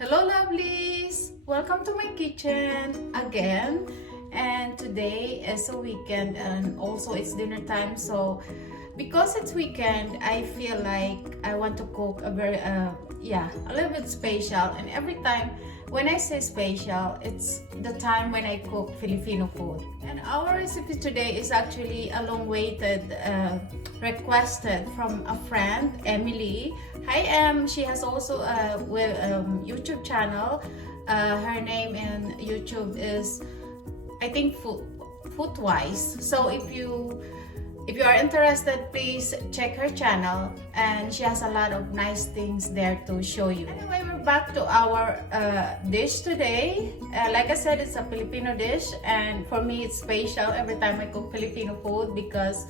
Hello lovelies! Welcome to my kitchen again, and today is a weekend and also it's dinner time, so because it's weekend I feel like I want to cook a very a little bit special. And every time when I say special, it's the time when I cook Filipino food. And our recipe today is actually a long-awaited requested from a friend, Emily. Hi Em, she has also a YouTube channel. Her name in YouTube is, I think, Foodwise. So if you are interested, please check her channel, and she has a lot of nice things there to show you. Anyway, we're back to our dish today. Like I said, it's a Filipino dish, and for me it's special every time I cook Filipino food because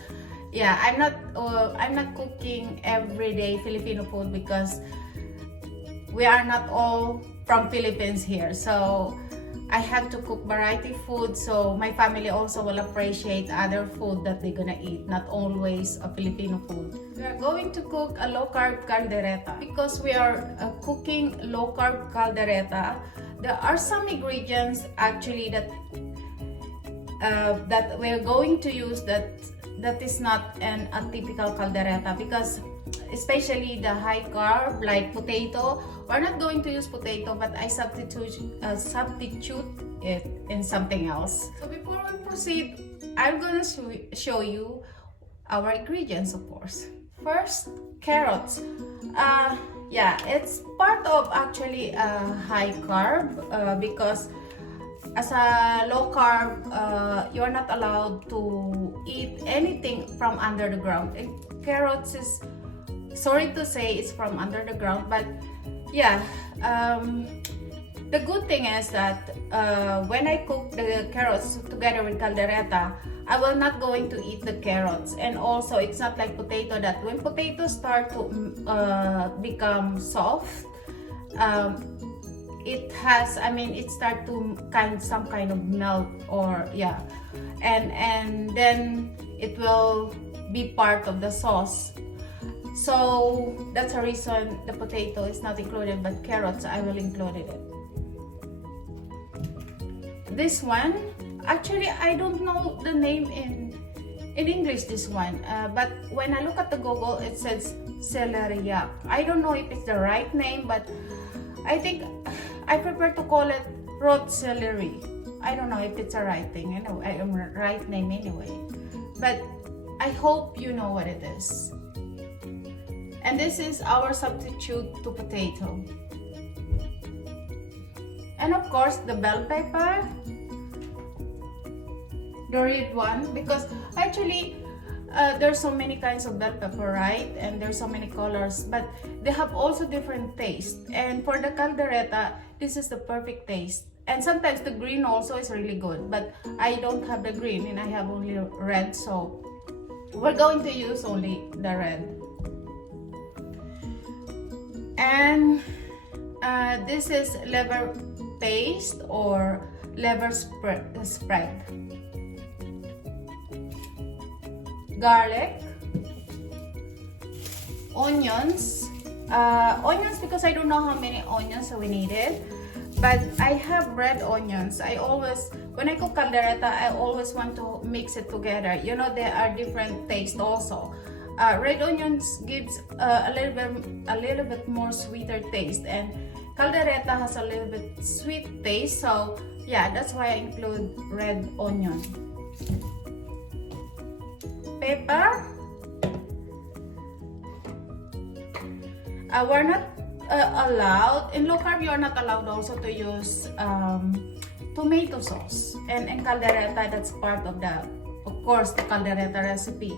I'm not cooking everyday Filipino food because we are not all from Philippines here, so I have to cook variety food, so my family also will appreciate other food that they're gonna eat, not always a Filipino food. We are going to cook a low-carb caldereta. Because we are cooking low-carb caldereta, there are some ingredients actually that we're going to use that is not a typical caldereta, because especially the high carb like potato, we're not going to use potato, but I substitute it in something else. So before we proceed, I'm gonna show you our ingredients, of course. First, carrots. It's part of actually high carb because as a low carb, you're not allowed to eat anything from under the ground. And carrots is, sorry to say, it's from under the ground, but the good thing is that when I cook the carrots together with caldereta, I will not going to eat the carrots. And also, it's not like potato that when potatoes start to become soft, it start to some kind of melt, or and then it will be part of the sauce. So that's the reason the potato is not included, but carrots I will include it. This one, actually I don't know the name in English, this one, but when I look at the Google, it says celeriac. I don't know if it's the right name, but I think I prefer to call it root celery. I don't know if it's a right thing, right name anyway, but I hope you know what it is. And this is our substitute to potato. And of course, the bell pepper, the red one, because actually there's so many kinds of bell pepper, right? And there's so many colors, but they have also different taste. And for the caldereta, this is the perfect taste. And sometimes the green also is really good, but I don't have the green and I have only red, so we're going to use only the red. And this is liver paste or liver Sprite. Garlic, onions, because I don't know how many onions we needed, but I have red onions. When I cook caldereta, I always want to mix it together. There are different tastes also. Red onions gives a little bit more sweeter taste, and caldereta has a little bit sweet taste, so that's why I include red onion. Pepper. We're not allowed in low carb. You are not allowed also to use tomato sauce, and caldereta, that's part of of course, the caldereta recipe.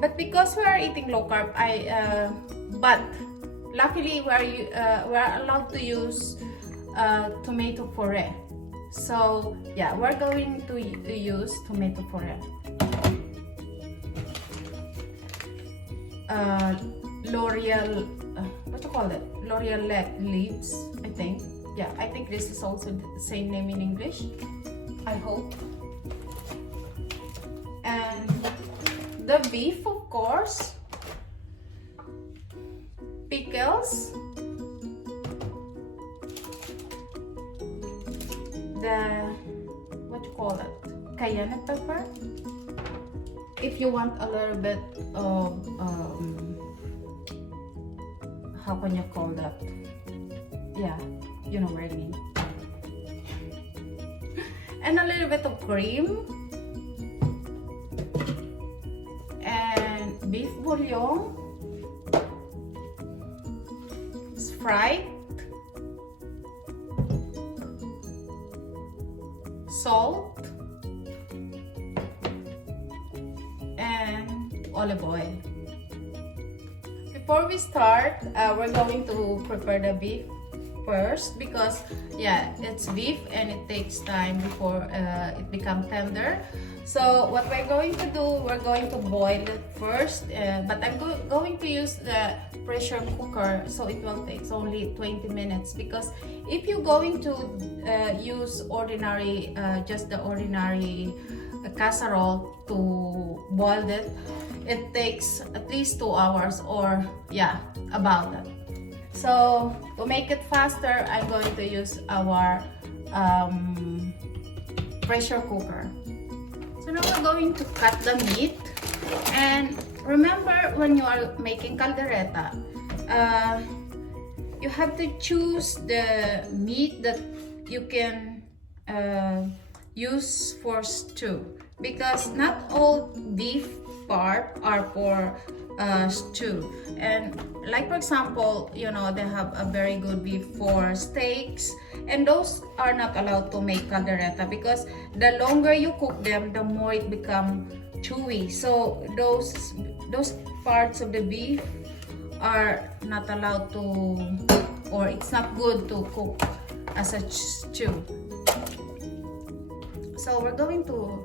But because we are eating low carb, but luckily we are allowed to use tomato puree. So we're going to use tomato puree. Laurel, what you call it? Laurel leaves, I think. I think this is also the same name in English, I hope. And the beef, of course, pickles, the, what you call it, cayenne pepper. If you want a little bit of how can you call that? Yeah, you know what I mean. And a little bit of cream and beef bouillon, Sprite, salt, and olive oil. Before we start, we're going to prepare the beef first because yeah, it's beef and it takes time before it becomes tender. So what we're going to do, we're going to boil it first, but I'm going to use the pressure cooker, so it will take only 20 minutes, because if you're going to use ordinary, just the ordinary casserole to boil it, it takes at least 2 hours, or yeah, about that. So to make it faster, I'm going to use our pressure cooker. So now we're going to cut the meat. And remember, when you are making caldereta, you have to choose the meat that you can use for stew, because not all beef part are for stew. And like for example, you know, they have a very good beef for steaks, and those are not allowed to make caldereta, because the longer you cook them, the more it become chewy. So those parts of the beef are not allowed to, or it's not good to cook as a stew. So we're going to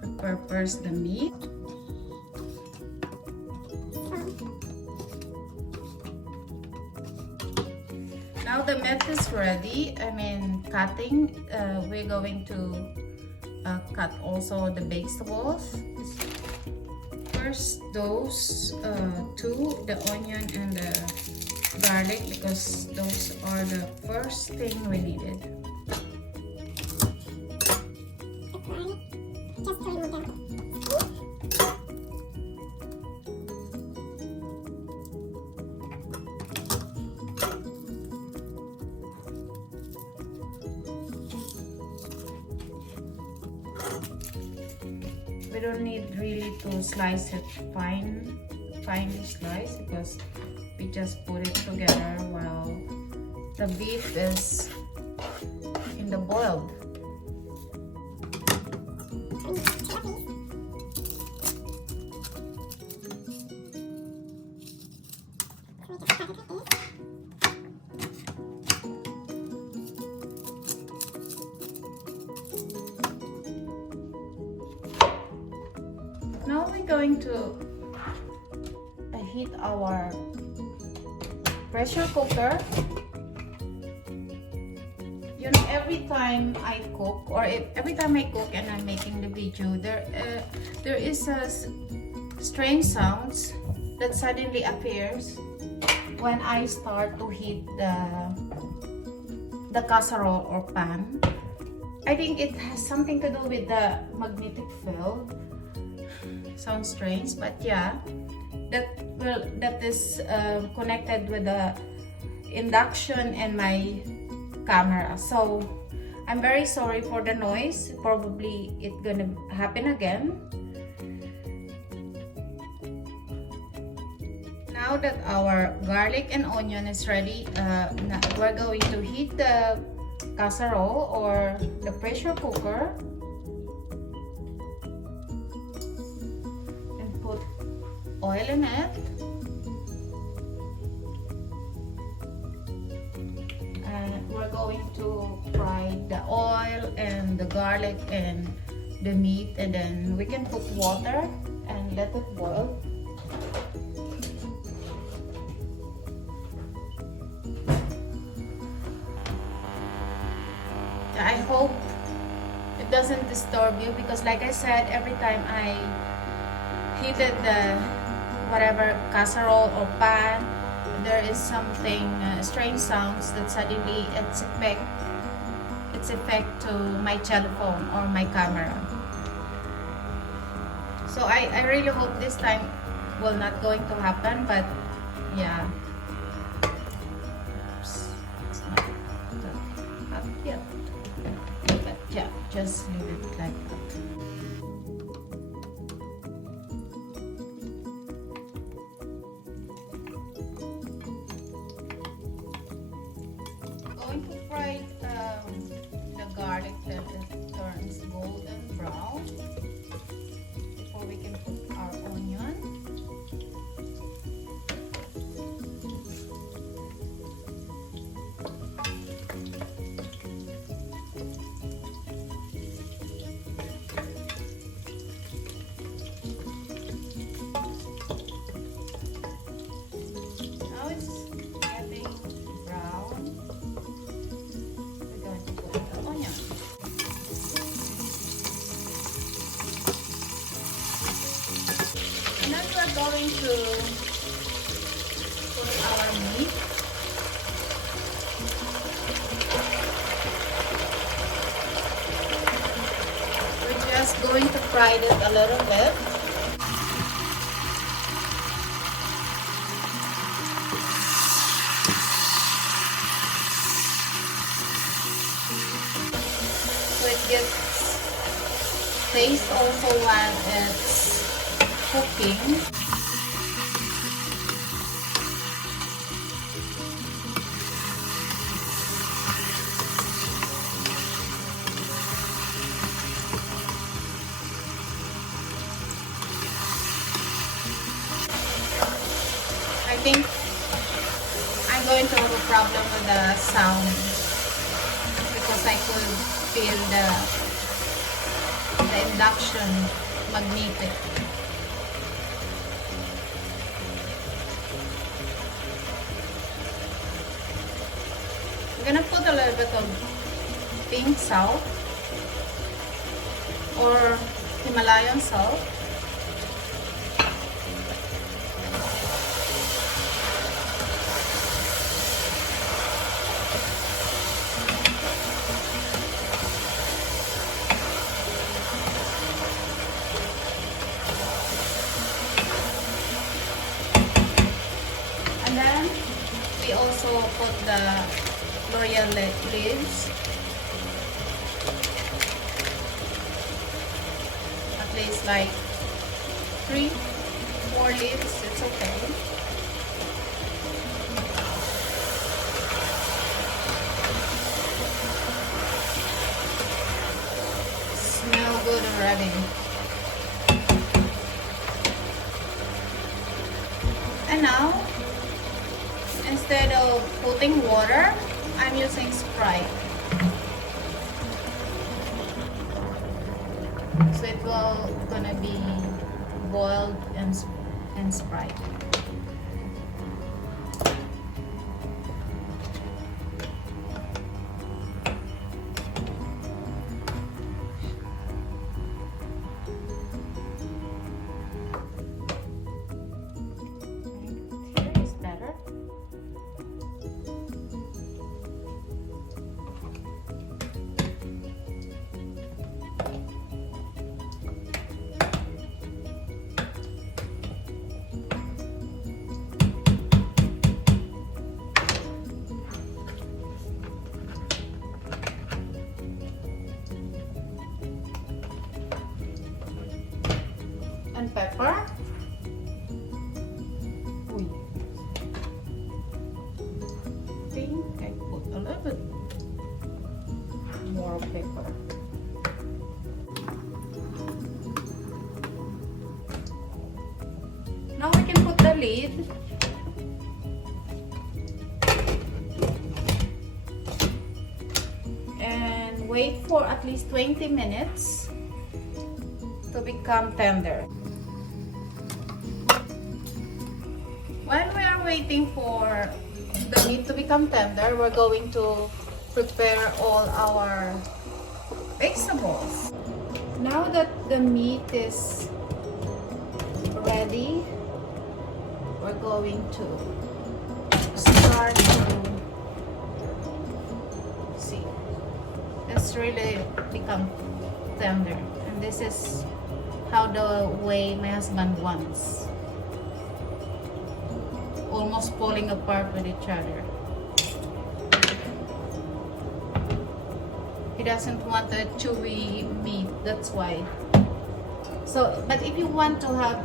prepare first the meat. Now the meat is ready. I mean, cutting. We're going to cut also the vegetables. First, those two, the onion and the garlic, because those are the first thing we needed. We don't need really to slice it finely slice, because we just put it together while the beef is in the boiled. Now we're going to heat our pressure cooker. You know, every time I cook, or every time I cook and I'm making the video, there is a strange sounds that suddenly appears when I start to heat the casserole or pan. I think it has something to do with the magnetic field. Sounds strange, but yeah, that is connected with the induction and my camera. So I'm very sorry for the noise. Probably it's gonna happen again. Now that our garlic and onion is ready, we're going to heat the casserole or the pressure cooker. Oil in it, and we're going to fry the oil and the garlic and the meat, and then we can put water and let it boil. I hope it doesn't disturb you, because like I said, every time I heated the whatever casserole or pan, there is something strange sounds that suddenly it its effect to my telephone or my camera. So I really hope this time will not going to happen, but yeah. Oops, it's not up yet. But yeah, just leave it like that. Going to fry the garlic till it turns golden brown before we can put our onion. Now it's getting brown. We're going to put the onion. And then we're going to put our meat. We're just going to fry it a little bit. So it gets taste also while it's cooking. I think I'm going to have a problem with the sound because I could feel the induction magnetic. I'm gonna put a little bit of pink salt or Himalayan salt. And then we also put the laurel leaves, at least like 3-4 leaves, it's okay. Smell good already. And now, instead of putting water, I'm using Sprite. So it will gonna be boiled in Sprite. Here is better. And pepper. Uy. I think I put a little bit more pepper. Now we can put the lid. And wait for at least 20 minutes to become tender. While we are waiting for the meat to become tender, we're going to prepare all our vegetables. Now that the meat is ready, we're going to start to it's really become tender. And this is how the way my husband wants. Almost falling apart with each other. He doesn't want a chewy meat, that's why. So, but if you want to have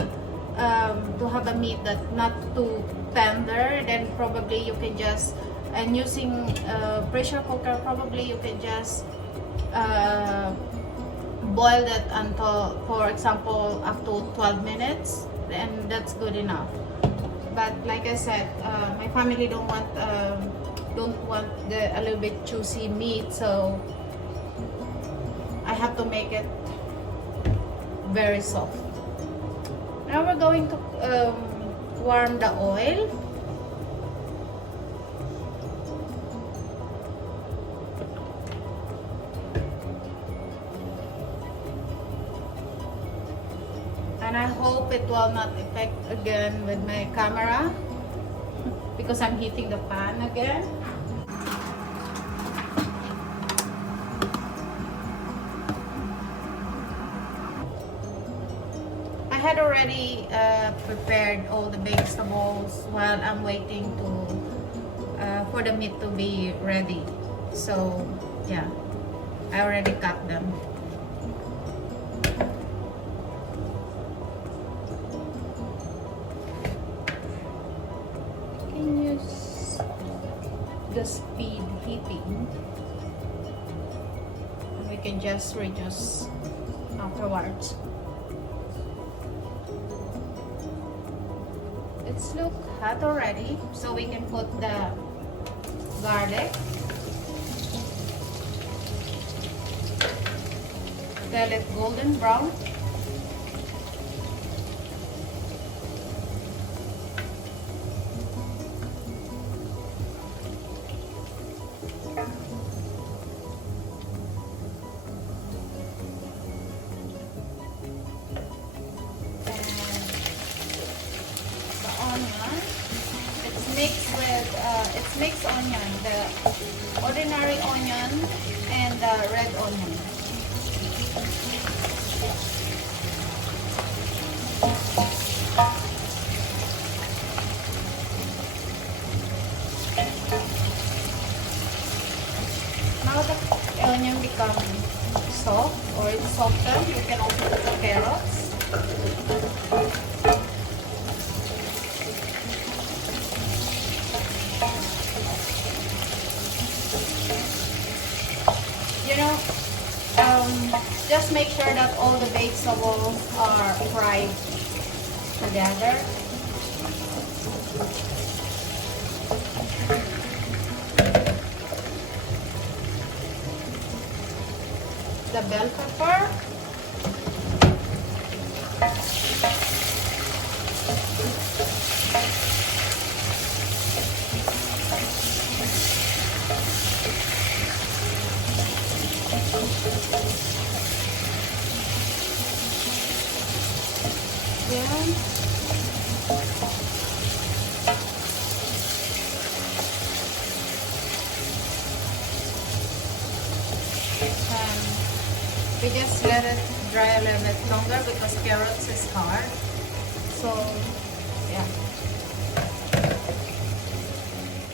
a meat that's not too tender, then probably you can just, and using pressure cooker, probably you can just boil that until, for example, up to 12 minutes, and that's good enough. But like I said, my family don't want a little bit juicy meat, so I have to make it very soft. Now we're going to warm the oil. And I hope it will not affect again with my camera because I'm heating the pan again. I had already prepared all the vegetables while I'm waiting for the meat to be ready. So yeah, I already cut them. The speed heating, and we can just reduce afterwards. It's look hot already, so we can put the garlic, let it golden brown. It's mixed onion, the ordinary onion and the red onion. Now the onion becomes soft, or it's softened, you can also put the carrots. You know, just make sure that all the vegetables are fried together. The bell pepper. We just let it dry a little bit longer because carrots is hard. So yeah,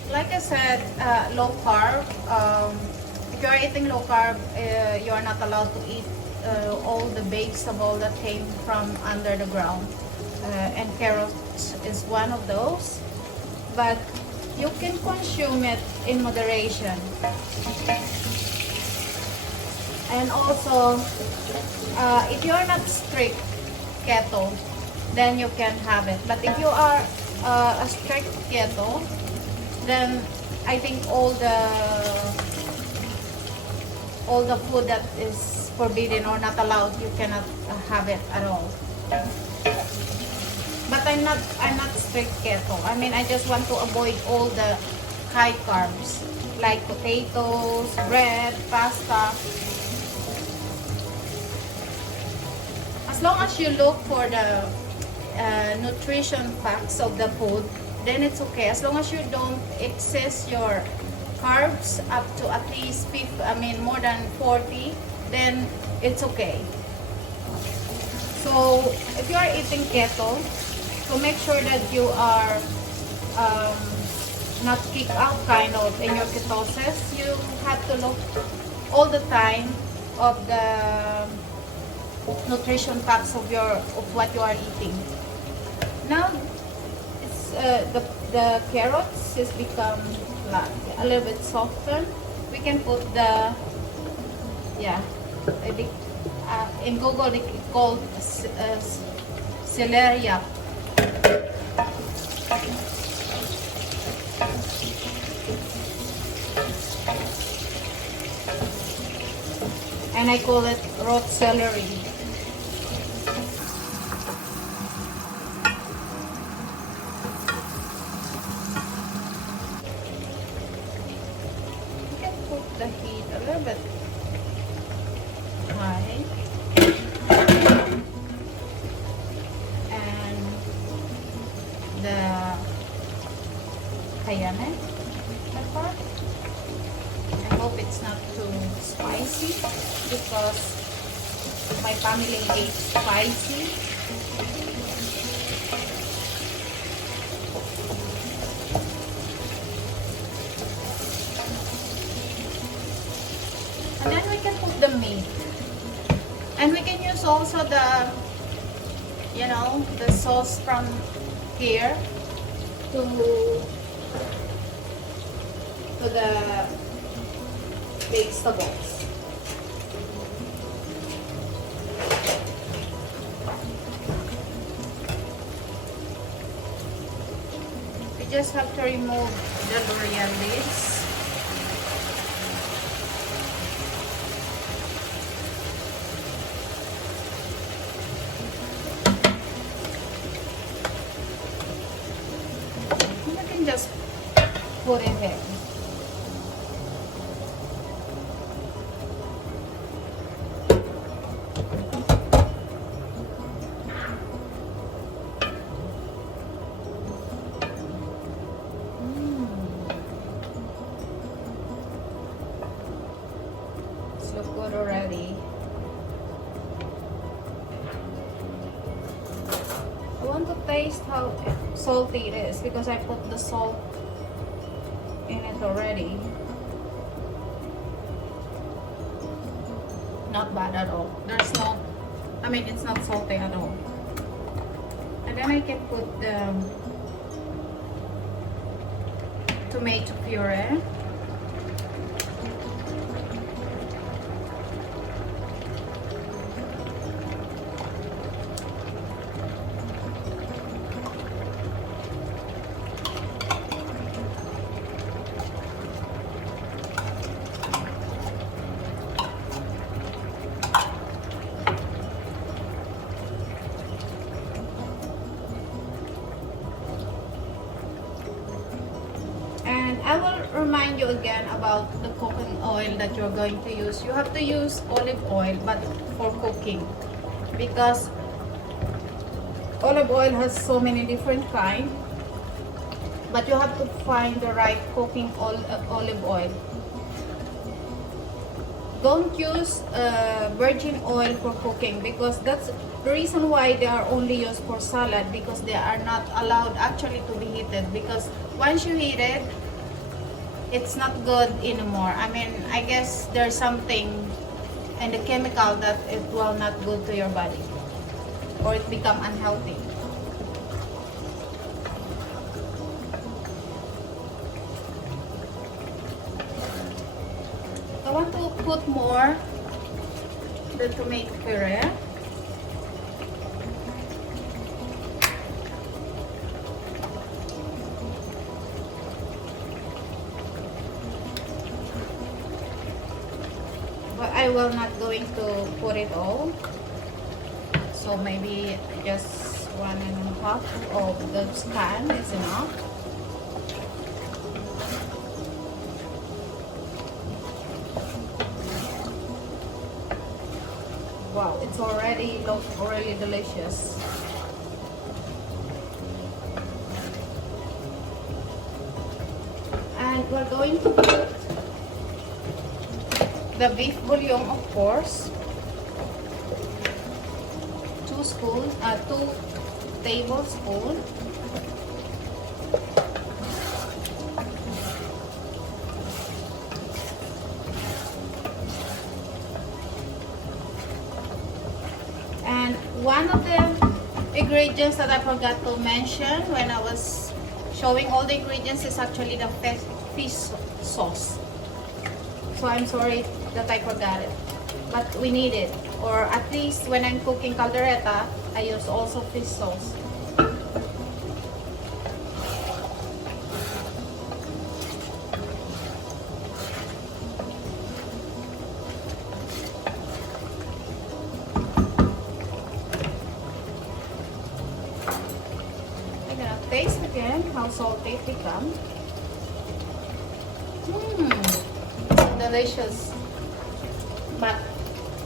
like I said, low carb. If you're eating low carb, you are not allowed to eat all the vegetables that came from under the ground, and carrots is one of those, but you can consume it in moderation. And also, if you are not strict keto, then you can have it. But if you are a strict keto, then I think all the food that is forbidden or not allowed, you cannot have it at all. But I'm not strict keto. I mean, I just want to avoid all the high carbs like potatoes, bread, pasta. As long as you look for the nutrition facts of the food, then it's okay. As long as you don't excess your carbs up to at least 50, I mean more than 40, then it's okay. So if you are eating keto, so make sure that you are not kick out kind of in your ketosis. You have to look all the time of the nutrition facts of what you are eating. Now it's the carrots is become like a little bit softer. We can put the in Google it's called celeriac. And I call it root celery. You can put the heat a little bit high. And the cayenne pepper. I hope it's not too spicy because my family hates spicy. And then we can put the meat. And we can use also the, you know, the sauce from here to the vegetables. We just have to remove the durian leaves. And we can just put it there. Already. I want to taste how salty it is because I put the salt in it already. Not bad at all. There's no, I mean it's not salty at all. And then I can put the tomato puree. I will remind you again about the cooking oil that you're going to use. You have to use olive oil, but for cooking, because olive oil has so many different kinds, but you have to find the right cooking olive oil. Don't use virgin oil for cooking, because that's the reason why they are only used for salad, because they are not allowed actually to be heated, because once you heat it, it's not good anymore. I mean, I guess there's something in the chemical that it will not good to your body, or it become unhealthy. I want to put more the tomato puree. But I will not going to put it all. So maybe just 1.5 of the can is enough. Wow, it's already looks really delicious. And we're going to put the beef bouillon, of course. 2 tablespoons. And one of the ingredients that I forgot to mention when I was showing all the ingredients is actually the fish sauce. So I'm sorry that I forgot it, but we need it. Or at least when I'm cooking caldereta, I use also fish sauce. I'm gonna taste again how salty it becomes. Delicious. But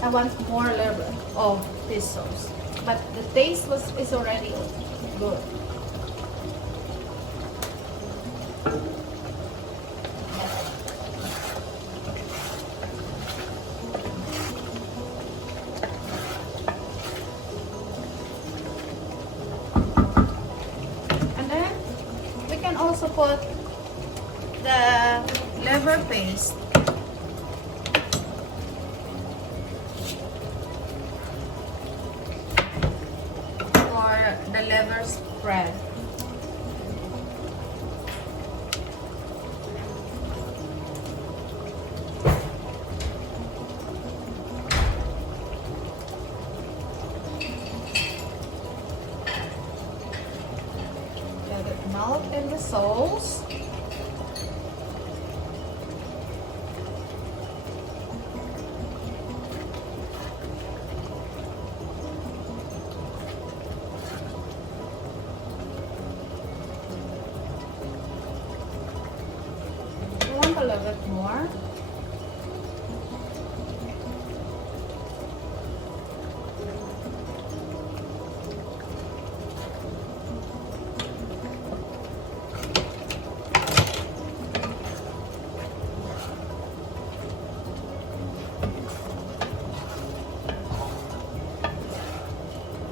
I want more level of this sauce. But the taste is already good. And then we can also put the liver paste. The liver spread. Let it melt in the sauce. A little bit more.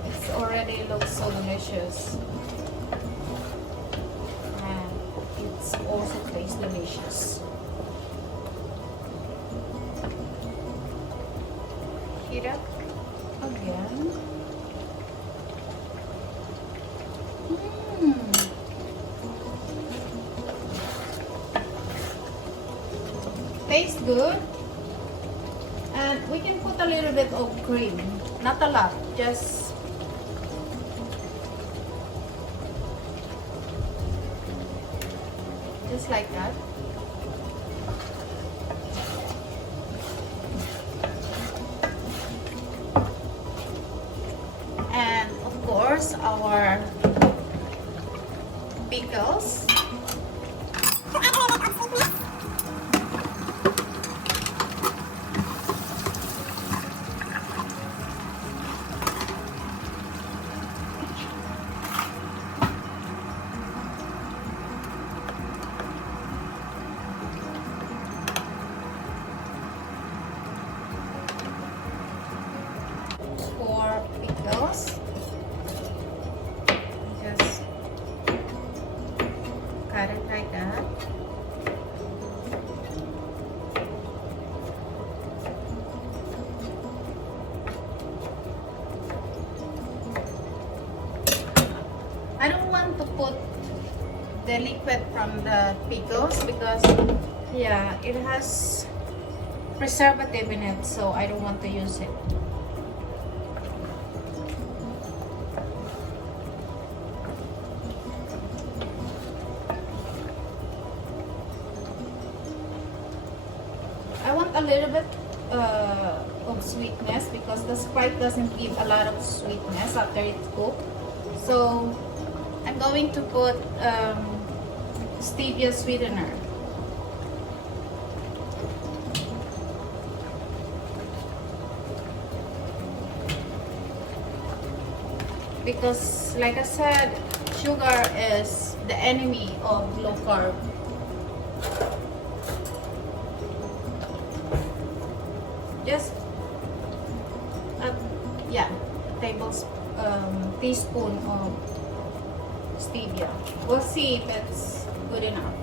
It's already looks so delicious. And it's also tastes delicious. Heat up again. Tastes good. And we can put a little bit of cream. Not a lot, just like that. And of course our pickles. Pickles. Just cut it like that. I don't want to put the liquid from the pickles because yeah, it has preservative in it, so I don't want to use it. I want a little bit of sweetness because the Sprite doesn't give a lot of sweetness after it's cooked. So I'm going to put stevia sweetener. Because like I said, sugar is the enemy of low carb. just yeah, teaspoon of stevia. We'll see if it's good enough.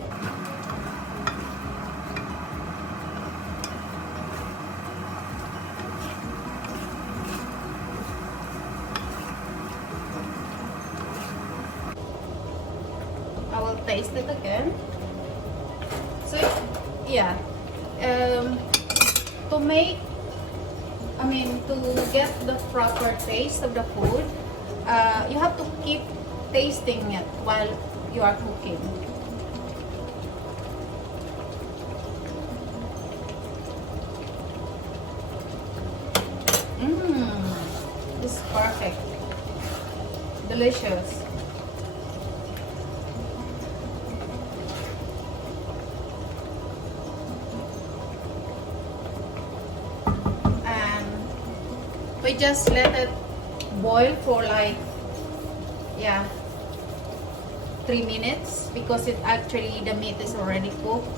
I will taste it again. So yeah, to get the proper taste of the food, you have to keep tasting it while you are cooking. This is perfect. Delicious. We just let it boil for like 3 minutes, because it actually, the meat is already cooked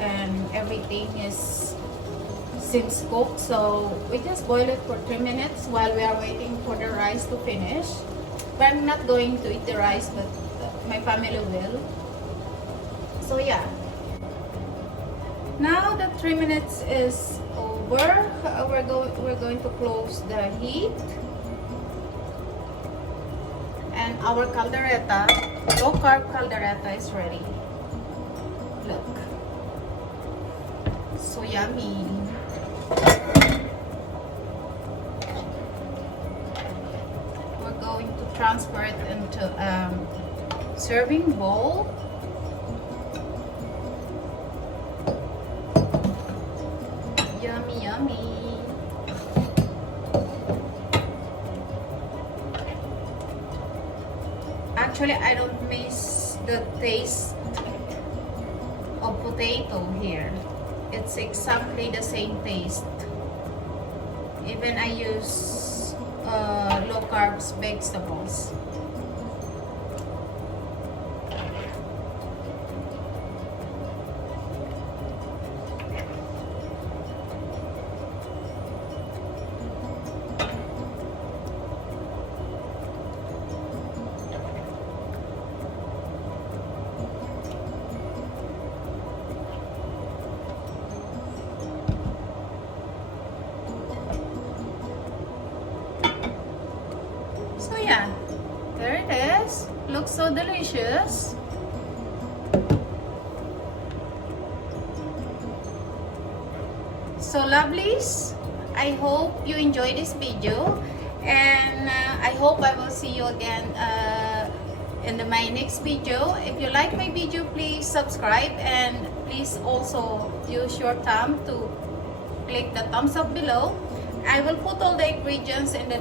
and everything seems cooked. So we just boil it for 3 minutes while we are waiting for the rice to finish. But I'm not going to eat the rice, but my family will. So yeah, now that 3 minutes is over, we're going to close the heat, and our caldereta, low carb caldereta, is ready. Look, so yummy. We're going to transfer it into a serving bowl. Yummy, yummy. Actually, I don't miss the taste of potato here. It's exactly the same taste. Even I use low carbs vegetables. So yeah, there it is. Looks so delicious. So lovelies, I hope you enjoyed this video, and I hope I will see you again in my next video. If you like my video, please subscribe, and please also use your thumb to click the thumbs up below. I will put all the ingredients in the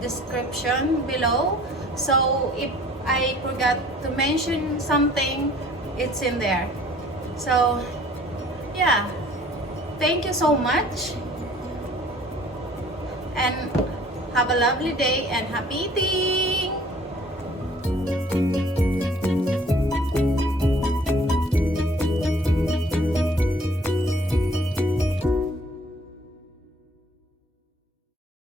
description below, so if I forgot to mention something, it's in there. So yeah, thank you so much, and have a lovely day and happy eating.